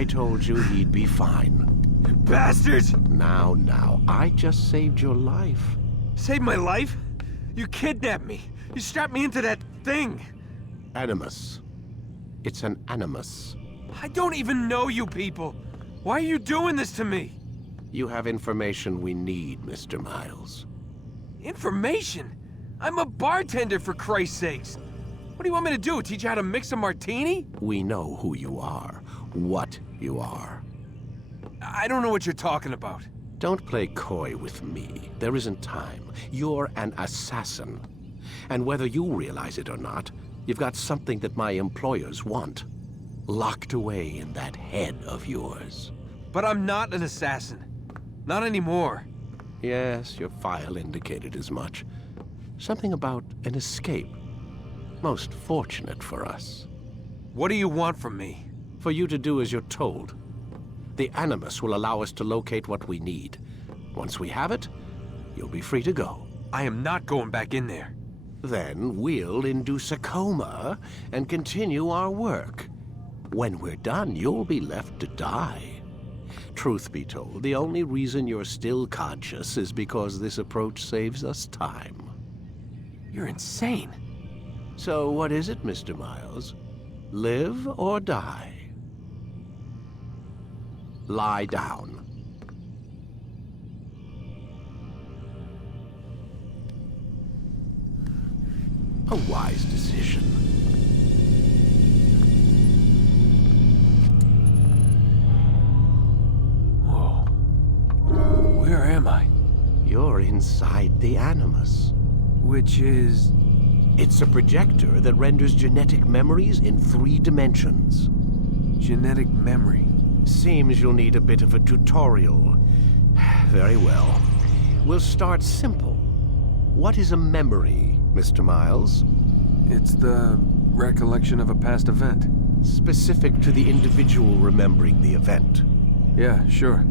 I told you he'd be fine. Bastards! Now, I just saved your life. Saved my life? You kidnapped me. You strapped me into that thing. Animus. It's an Animus. I don't even know you people. Why are you doing this to me? You have information we need, Mr. Miles. Information? I'm a bartender, for Christ's sakes. What do you want me to do, teach you how to mix a martini? We know who you are, what you are. I don't know what you're talking about. Don't play coy with me. There isn't time. You're an assassin. And whether you realize it or not, you've got something that my employers want. Locked away in that head of yours. But I'm not an assassin. Not anymore. Yes, your file indicated as much. Something about an escape. Most fortunate for us. What do you want from me? For you to do as you're told. The Animus will allow us to locate what we need. Once we have it, you'll be free to go. I am not going back in there. Then we'll induce a coma and continue our work. When we're done, you'll be left to die. Truth be told, the only reason you're still conscious is because this approach saves us time. You're insane. So what is it, Mr. Miles? Live or die? Lie down. A wise decision. Whoa. Where am I? You're inside the Animus. Which is... It's a projector that renders genetic memories in 3 dimensions. Genetic memory. Seems you'll need a bit of a tutorial. Very well. We'll start simple. What is a memory, Mr. Miles? It's the recollection of a past event. Specific to the individual remembering the event. Yeah, sure.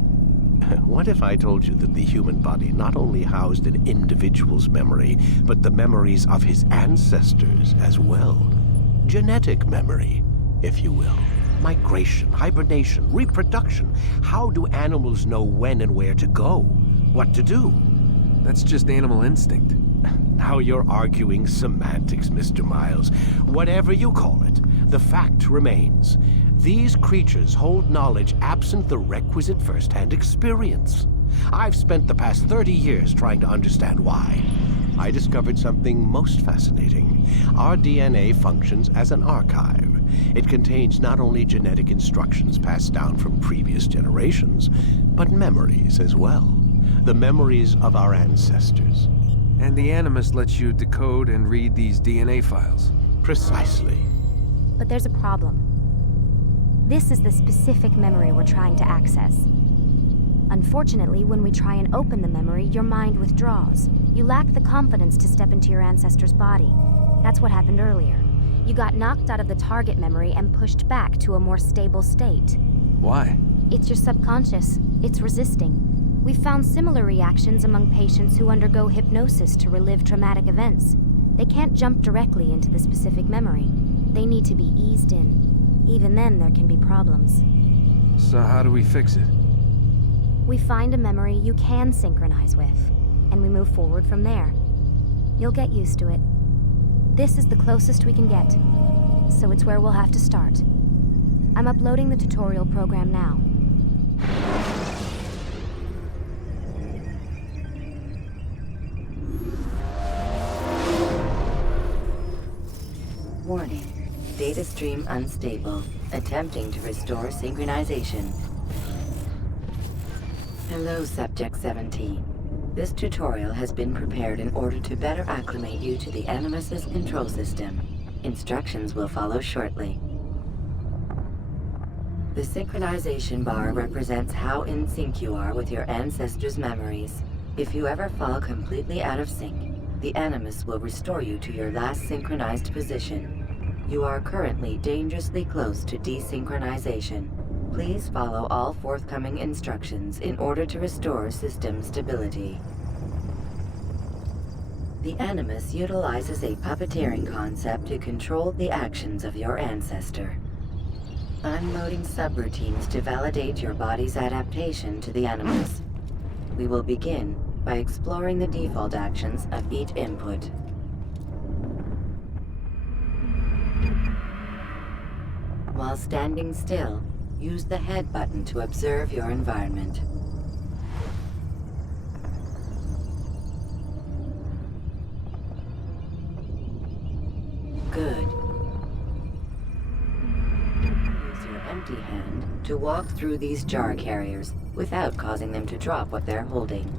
What if I told you that the human body not only housed an individual's memory, but the memories of his ancestors as well? Genetic memory, if you will. Migration, hibernation, reproduction. How do animals know when and where to go? What to do? That's just animal instinct. Now you're arguing semantics, Mr. Miles. Whatever you call it, the fact remains. These creatures hold knowledge absent the requisite first-hand experience. I've spent the past 30 years trying to understand why. I discovered something most fascinating. Our DNA functions as an archive. It contains not only genetic instructions passed down from previous generations, but memories as well. The memories of our ancestors. And the Animus lets you decode and read these DNA files. Precisely. But there's a problem. This is the specific memory we're trying to access. Unfortunately, when we try and open the memory, your mind withdraws. You lack the confidence to step into your ancestor's body. That's what happened earlier. You got knocked out of the target memory and pushed back to a more stable state. Why? It's your subconscious. It's resisting. We've found similar reactions among patients who undergo hypnosis to relive traumatic events. They can't jump directly into the specific memory. They need to be eased in. Even then, there can be problems. So how do we fix it? We find a memory you can synchronize with, and we move forward from there. You'll get used to it. This is the closest we can get, so it's where we'll have to start. I'm uploading the tutorial program now. Warning. Data stream unstable. Attempting to restore synchronization. Hello, Subject 17. This tutorial has been prepared in order to better acclimate you to the Animus's control system. Instructions will follow shortly. The synchronization bar represents how in sync you are with your ancestors' memories. If you ever fall completely out of sync, the Animus will restore you to your last synchronized position. You are currently dangerously close to desynchronization. Please follow all forthcoming instructions in order to restore system stability. The Animus utilizes a puppeteering concept to control the actions of your ancestor. Unloading subroutines to validate your body's adaptation to the Animus. We will begin by exploring the default actions of each input. While standing still, use the head button to observe your environment. Good. Use your empty hand to walk through these jar carriers without causing them to drop what they're holding.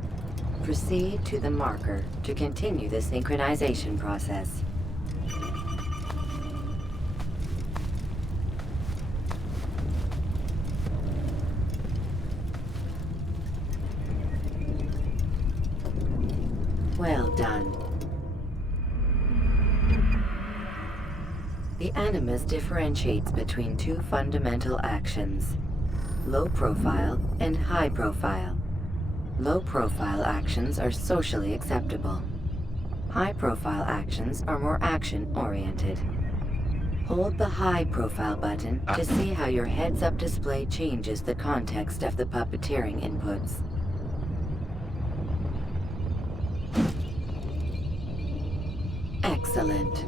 Proceed to the marker to continue the synchronization process. Well done. The Animus differentiates between two fundamental actions: low profile and high profile. Low profile actions are socially acceptable. High profile actions are more action-oriented. Hold the high profile button to see how your heads-up display changes the context of the puppeteering inputs. Excellent.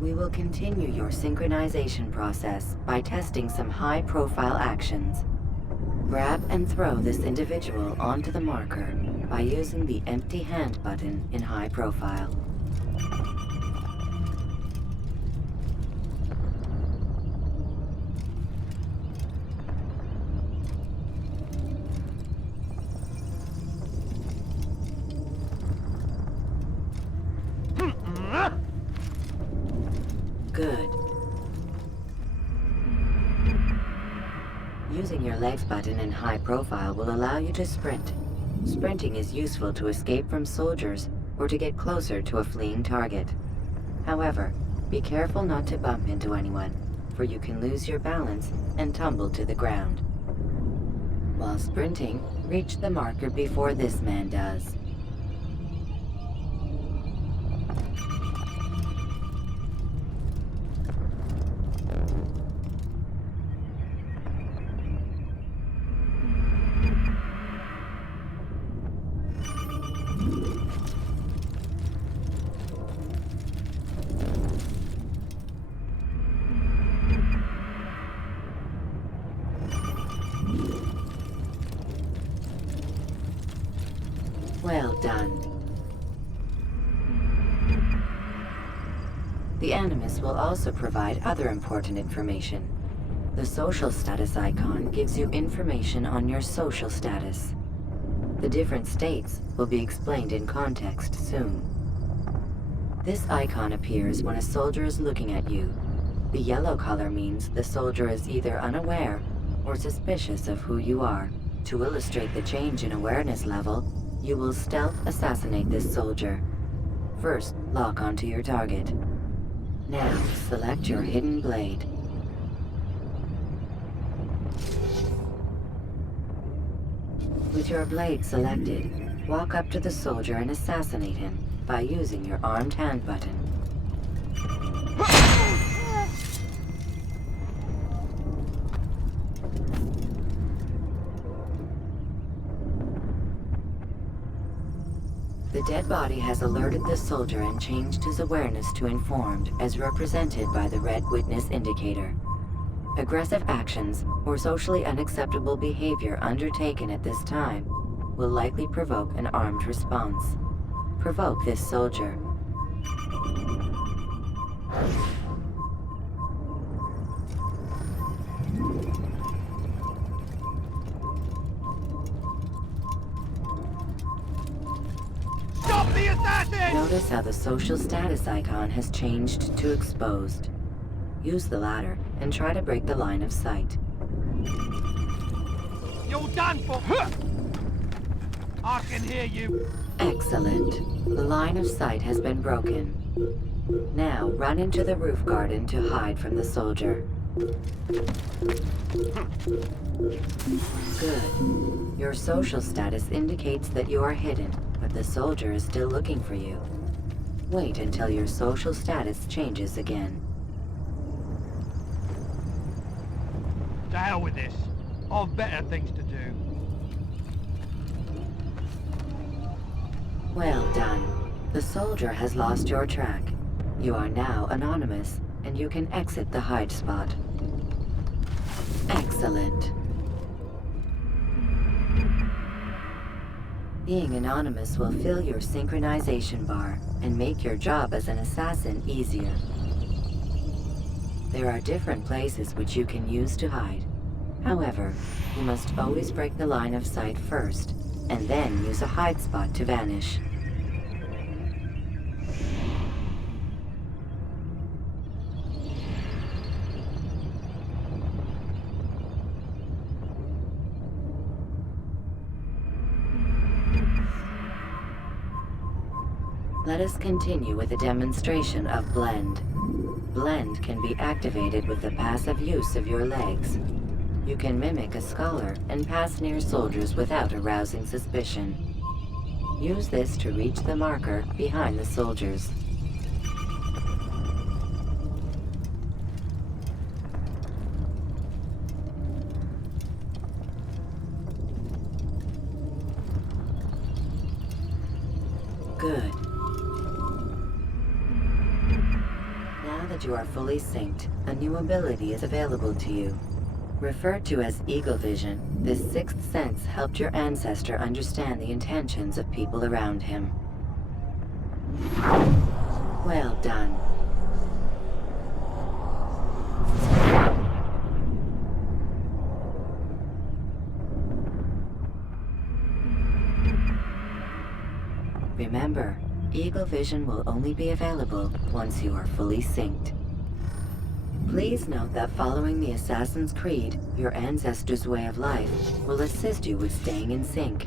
We will continue your synchronization process by testing some high-profile actions. Grab and throw this individual onto the marker by using the empty hand button in high profile. Good. Using your legs button in high profile will allow you to sprint. Sprinting is useful to escape from soldiers or to get closer to a fleeing target. However, be careful not to bump into anyone, for you can lose your balance and tumble to the ground. While sprinting, reach the marker before this man does. Well done. The Animus will also provide other important information. The social status icon gives you information on your social status. The different states will be explained in context soon. This icon appears when a soldier is looking at you. The yellow color means the soldier is either unaware or suspicious of who you are. To illustrate the change in awareness level, you will stealth assassinate this soldier. First, lock onto your target. Now, select your hidden blade. With your blade selected, walk up to the soldier and assassinate him by using your armed hand button. The dead body has alerted the soldier and changed his awareness to informed, as represented by the red witness indicator. Aggressive actions or socially unacceptable behavior undertaken at this time will likely provoke an armed response. Provoke this soldier. Stop the assassin! Notice how the social status icon has changed to exposed. Use the ladder and try to break the line of sight. You're done for! I can hear you! Excellent. The line of sight has been broken. Now run into the roof garden to hide from the soldier. Good. Your social status indicates that you are hidden, but the soldier is still looking for you. Wait until your social status changes again. To hell with this. I've better things to do. Well done. The soldier has lost your track. You are now anonymous, and you can exit the hide spot. Excellent. Being anonymous will fill your synchronization bar and make your job as an assassin easier. There are different places which you can use to hide. However, you must always break the line of sight first, and then use a hide spot to vanish. Let us continue with a demonstration of Blend. Blend can be activated with the passive use of your legs. You can mimic a scholar and pass near soldiers without arousing suspicion. Use this to reach the marker behind the soldiers. Good. Now that you are fully synced, a new ability is available to you. Referred to as Eagle Vision, this sixth sense helped your ancestor understand the intentions of people around him. Well done. Remember, Eagle Vision will only be available once you are fully synced. Please note that following the Assassin's Creed, your ancestors' way of life, will assist you with staying in sync.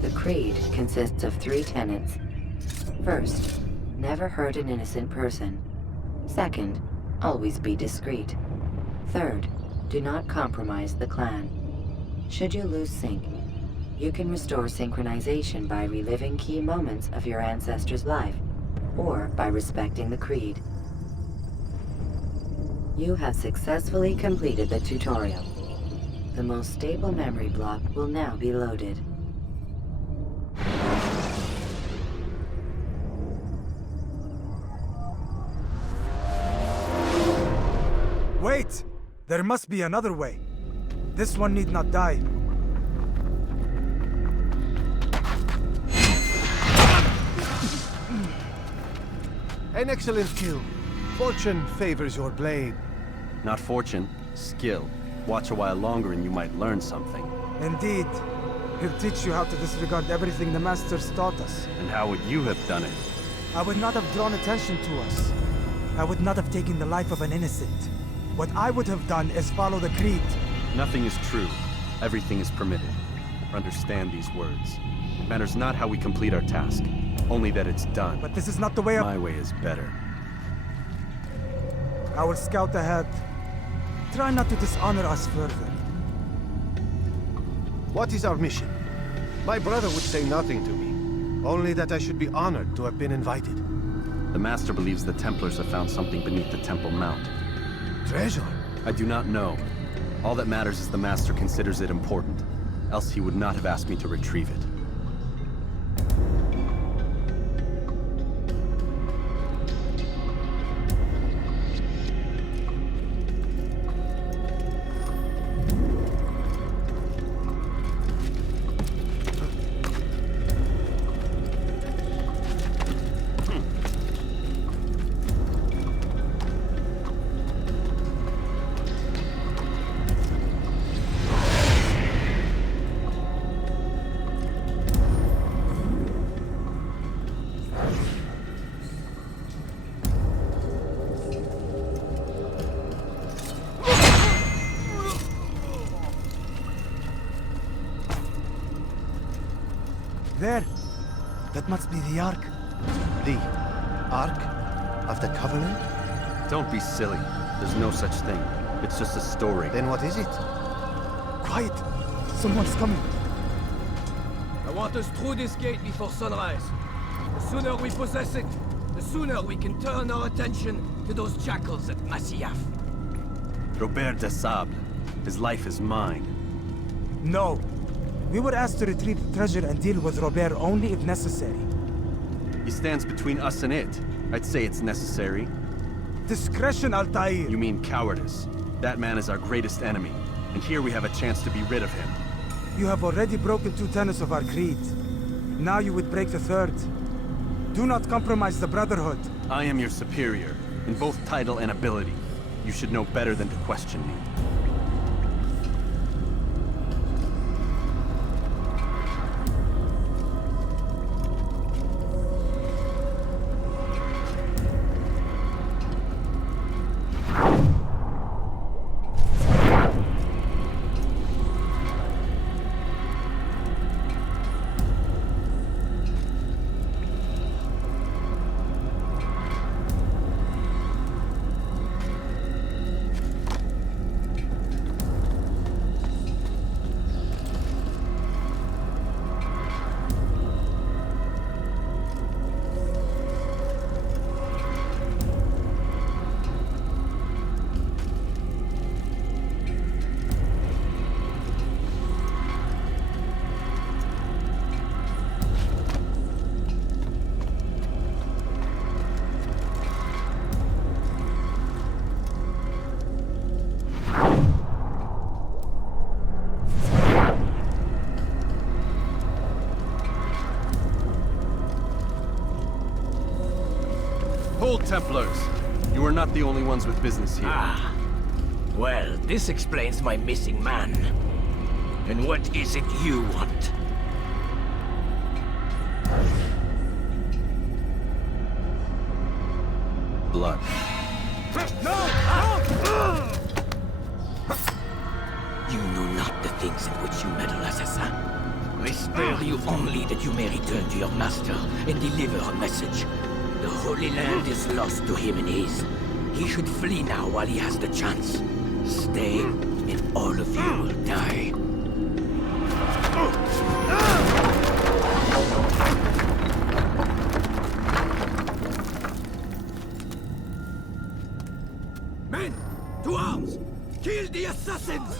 The Creed consists of 3 tenets. First, never hurt an innocent person. Second, always be discreet. Third, do not compromise the clan. Should you lose sync, you can restore synchronization by reliving key moments of your ancestor's life, or by respecting the Creed. You have successfully completed the tutorial. The most stable memory block will now be loaded. Wait! There must be another way. This one need not die. An excellent kill. Fortune favors your blade. Not fortune, skill. Watch a while longer and you might learn something. Indeed. He'll teach you how to disregard everything the Masters taught us. And how would you have done it? I would not have drawn attention to us. I would not have taken the life of an innocent. What I would have done is follow the Creed. Nothing is true. Everything is permitted. Understand these words. It matters not how we complete our task, only that it's done. But this is not the way of... My way is better. I will scout ahead. Try not to dishonor us further. What is our mission? My brother would say nothing to me, only that I should be honored to have been invited. The Master believes the Templars have found something beneath the Temple Mount. Treasure? I do not know. All that matters is the Master considers it important, else he would not have asked me to retrieve it. There! That must be the Ark. The Ark of the Covenant? Don't be silly. There's no such thing. It's just a story. Then what is it? Quiet! Someone's coming. I want us through this gate before sunrise. The sooner we possess it, The sooner we can turn our attention to those jackals at Masyaf. Robert de Sablé. His life is mine. No. We were asked to retrieve the treasure and deal with Robert only if necessary. He stands between us and it. I'd say it's necessary. Discretion, Altaïr! You mean cowardice. That man is our greatest enemy, and here we have a chance to be rid of him. You have already broken 2 tenets of our creed. Now you would break the 3rd. Do not compromise the Brotherhood. I am your superior, in both title and ability. You should know better than to question me. Hold, Templars! You are not the only ones with business here. Ah. Well, this explains my missing man. And what is it you want? Blood. You know not the things in which you meddle, assassin. I spare you only that you may return to your master and deliver a message. The Holy Land is lost to him and his. He should flee now while he has the chance. Stay, and all of you will die. Men, to arms! Kill the assassins!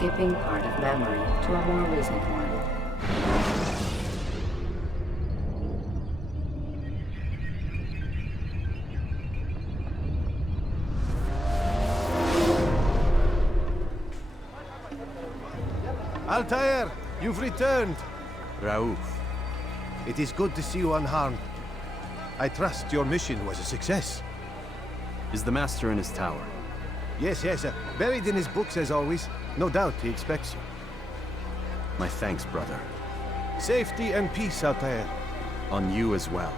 Skipping part of memory to a more recent one. Altaïr, you've returned. Raouf. It is good to see you unharmed. I trust your mission was a success. Is the Master in his tower? Yes, buried in his books as always. No doubt he expects you. My thanks, brother. Safety and peace, Altaïr. On you as well.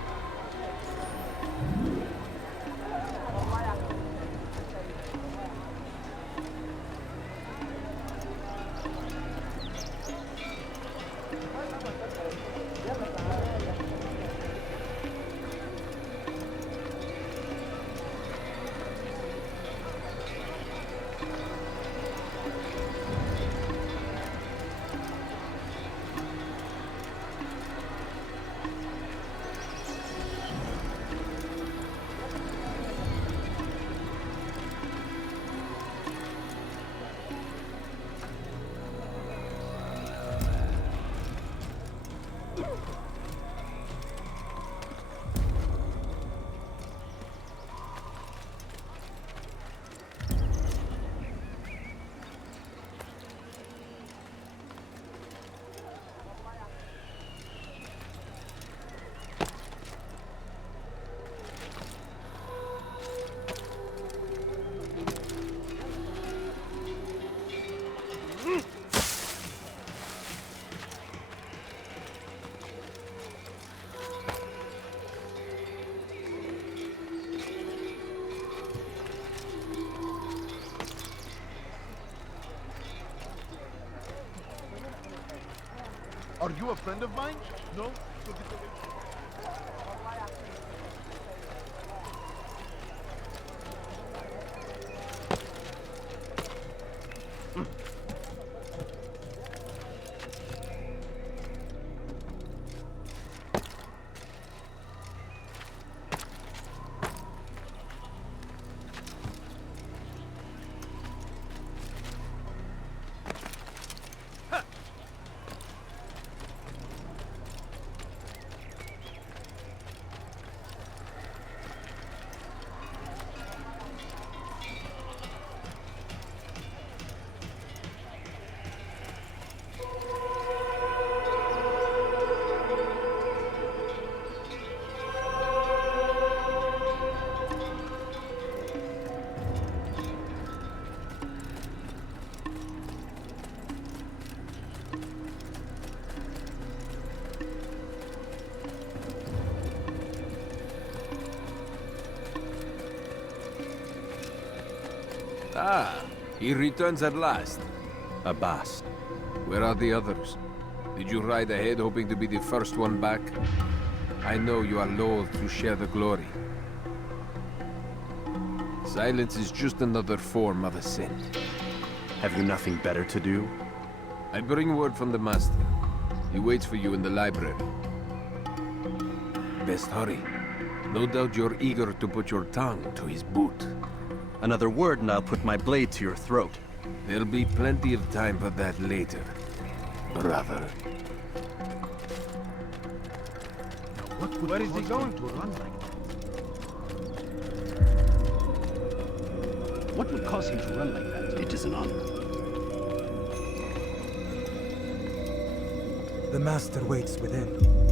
Are you a friend of mine? No? So get away. Ah, he returns at last. Abbas. Where are the others? Did you ride ahead hoping to be the first one back? I know you are loath to share the glory. Silence is just another form of assent. Have you nothing better to do? I bring word from the master. He waits for you in the library. Best hurry. No doubt you're eager to put your tongue to his boot. Another word and I'll put my blade to your throat. There'll be plenty of time for that later, brother. Where is he going to run like that? What would cause him to run like that? It is an honor. The master waits within.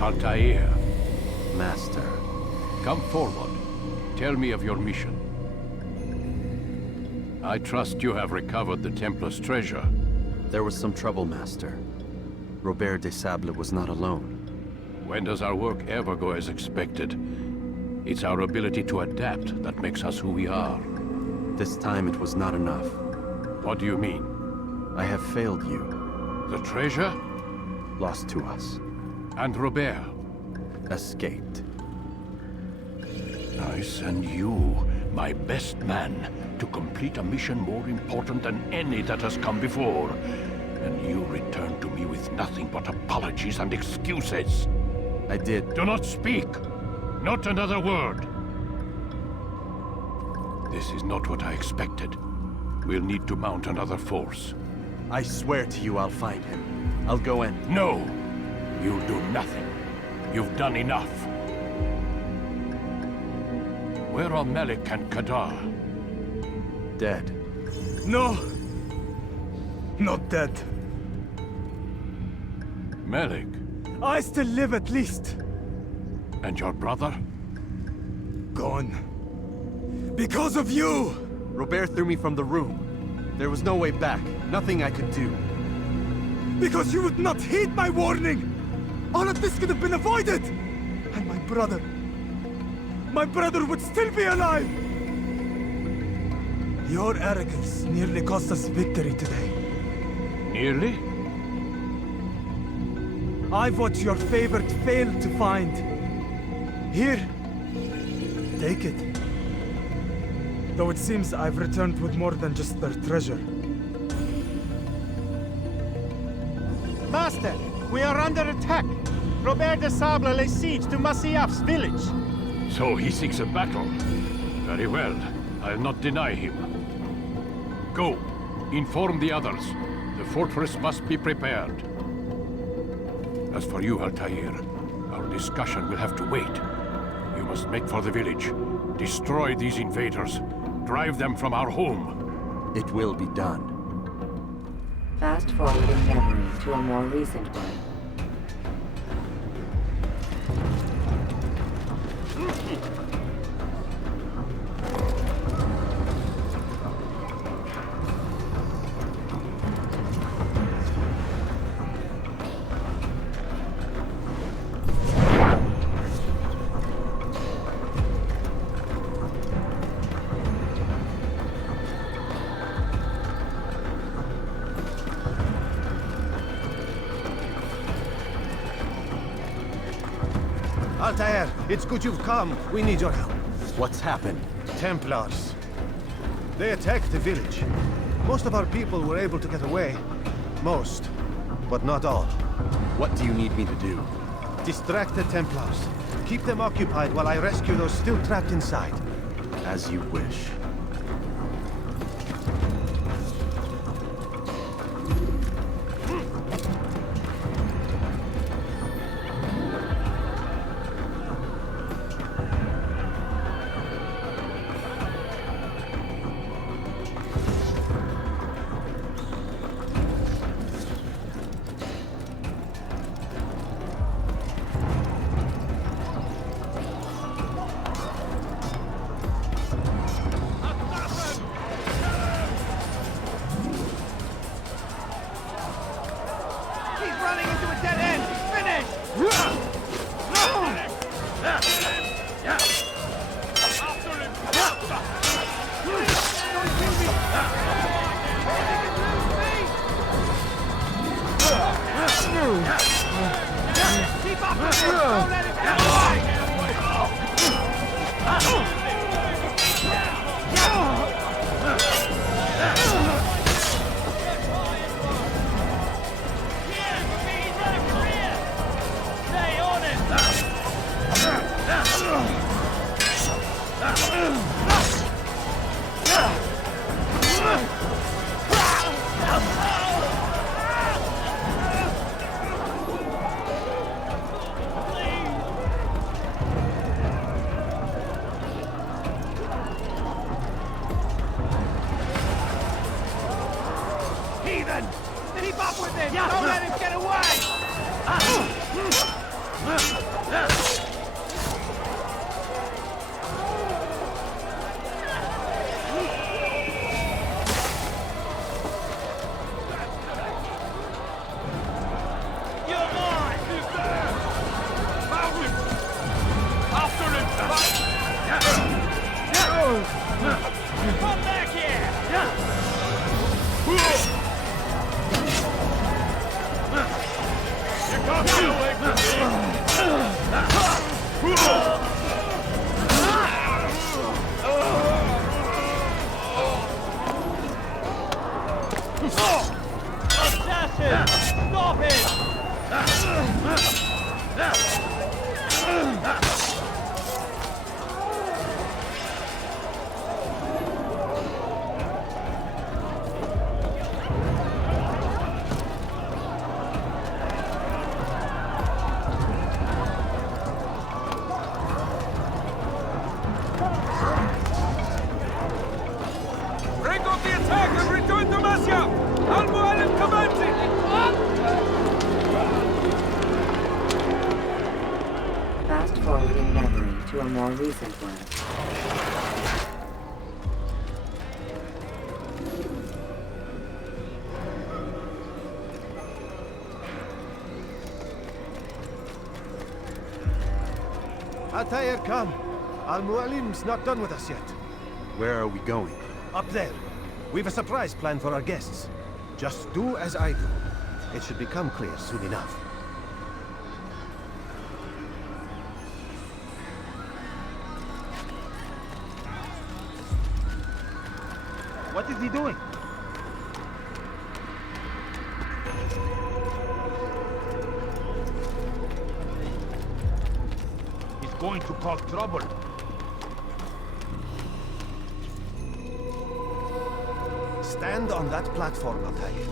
Altaïr, Master. come forward. Tell me of your mission. I trust you have recovered the Templar's treasure. There was some trouble, Master. Robert de Sablé was not alone. When does our work ever go as expected? It's our ability to adapt that makes us who we are. This time it was not enough. What do you mean? I have failed you. The treasure? Lost to us. And Robert? Escaped. I send you, my best man, to complete a mission more important than any that has come before. And you return to me with nothing but apologies and excuses. I did. Do not speak! Not another word! This is not what I expected. We'll need to mount another force. I swear to you I'll find him. I'll go in. No! You'll do nothing. You've done enough. Where are Melik and Kadar? Dead. No! Not dead. Melik? I still live at least. And your brother? Gone. Because of you! Robert threw me from the room. There was no way back. Nothing I could do. Because you would not heed my warning! All of this could have been avoided! And my brother would still be alive! Your arrogance nearly cost us victory today. Nearly? I've what your favorite failed to find. Here, take it. Though it seems I've returned with more than just their treasure. Master, we are under attack. Robert de Sablé lays siege to Masyaf's village. So he seeks a battle. Very well. I'll not deny him. Go. Inform the others. The fortress must be prepared. As for you, Altaïr, our discussion will have to wait. You must make for the village. Destroy these invaders. Drive them from our home. It will be done. Fast forwarding memory to a more recent one. Altaïr, it's good you've come. We need your help. What's happened? Templars. They attacked the village. Most of our people were able to get away. Most, but not all. What do you need me to do? Distract the Templars. Keep them occupied while I rescue those still trapped inside. As you wish. Break off the attack and return to Masyaf! Mualim commencing! Fast forwarding memory to a more recent one. Altaïr, come. Mualim's not done with us yet. Where are we going? Up there. We've a surprise plan for our guests. Just do as I do. It should become clear soon enough. What is he doing? He's going to cause trouble. Stand on that platform, Altaïr.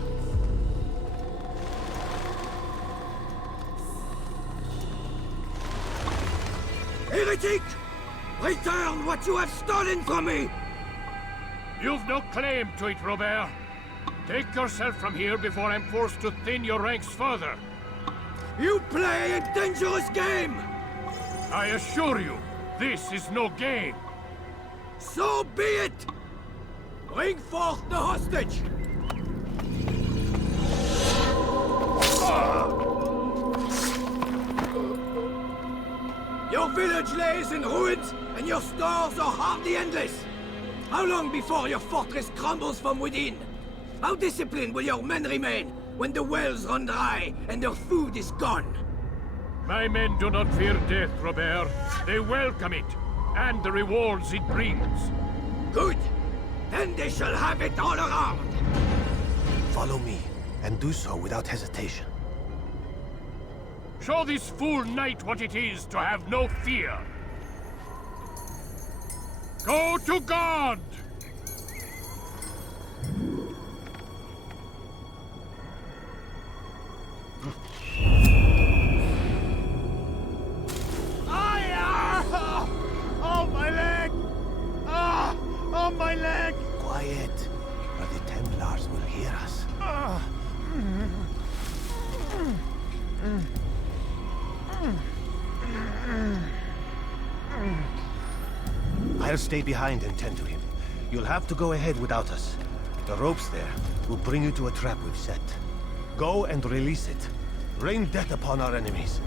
Heretic! Return what you have stolen from me! You've no claim to it, Robert. Take yourself from here before I'm forced to thin your ranks further. You play a dangerous game! I assure you, this is no game. So be it! Bring forth the hostage! Your village lays in ruins, and your stores are hardly endless. How long before your fortress crumbles from within? How disciplined will your men remain when the wells run dry and their food is gone? My men do not fear death, Robert. They welcome it, and the rewards it brings. Good. Then they shall have it all around. Follow me, and do so without hesitation. Show this fool knight what it is to have no fear. Go to God! Oh, my leg! Oh, my leg! Quiet, or the Templars will hear us. I'll stay behind and tend to him. You'll have to go ahead without us. The ropes there will bring you to a trap we've set. Go and release it. Rain death upon our enemies.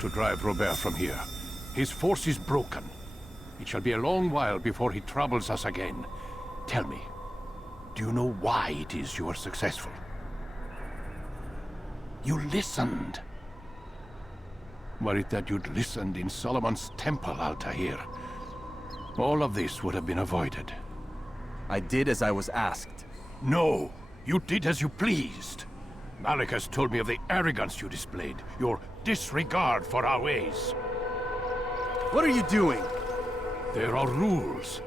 To drive Robert from here. His force is broken. It shall be a long while before he troubles us again. Tell me, do you know why it is you are successful? You listened. Were it that you'd listened in Solomon's temple, Altaïr, all of this would have been avoided. I did as I was asked. No, you did as you pleased. Malik has told me of the arrogance you displayed, your disregard for our ways. What are you doing? There are rules.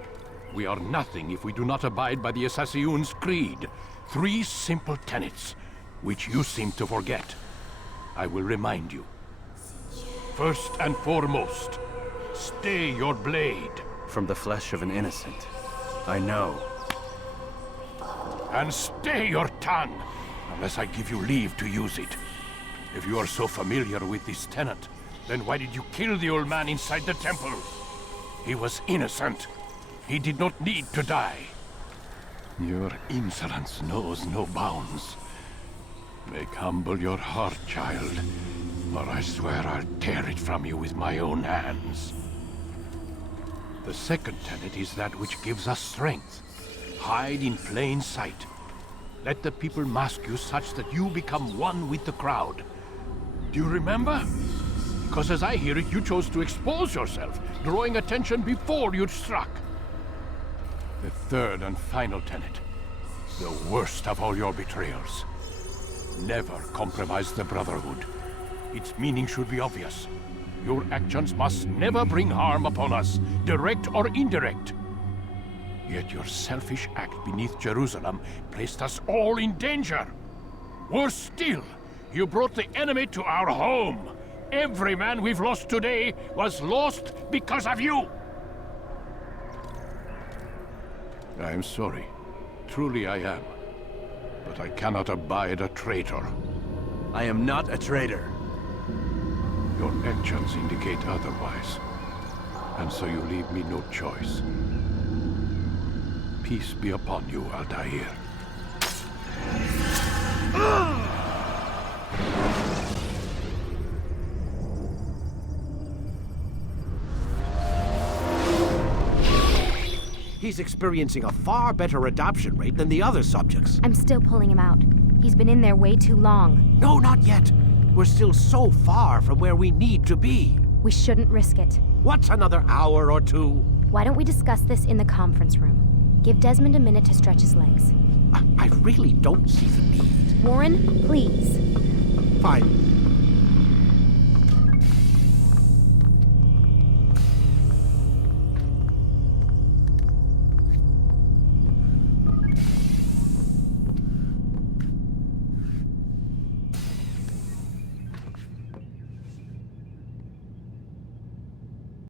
We are nothing if we do not abide by the AssassinsCreed. 3 simple tenets, which you seem to forget. I will remind you. First and foremost, stay your blade. From the flesh of an innocent. I know. And stay your tongue. Unless I give you leave to use it. If you are so familiar with this tenant, then why did you kill the old man inside the temple? He was innocent. He did not need to die. Your insolence knows no bounds. Make humble your heart, child, or I swear I'll tear it from you with my own hands. The second tenet is that which gives us strength. Hide in plain sight. Let the people mask you such that you become one with the crowd. Do you remember? Because as I hear it, you chose to expose yourself, drawing attention before you'd struck. The third and final tenet. The worst of all your betrayals. Never compromise the Brotherhood. Its meaning should be obvious. Your actions must never bring harm upon us, direct or indirect. Yet your selfish act beneath Jerusalem placed us all in danger. Worse still, you brought the enemy to our home. Every man we've lost today was lost because of you. I am sorry. Truly I am. But I cannot abide a traitor. I am not a traitor. Your actions indicate otherwise. And so you leave me no choice. Peace be upon you, Altaïr. He's experiencing a far better adoption rate than the other subjects. I'm still pulling him out. He's been in there way too long. No, not yet. We're still so far from where we need to be. We shouldn't risk it. What's another hour or two? Why don't we discuss this in the conference room? Give Desmond a minute to stretch his legs. I really don't see the need. Warren, please. Fine.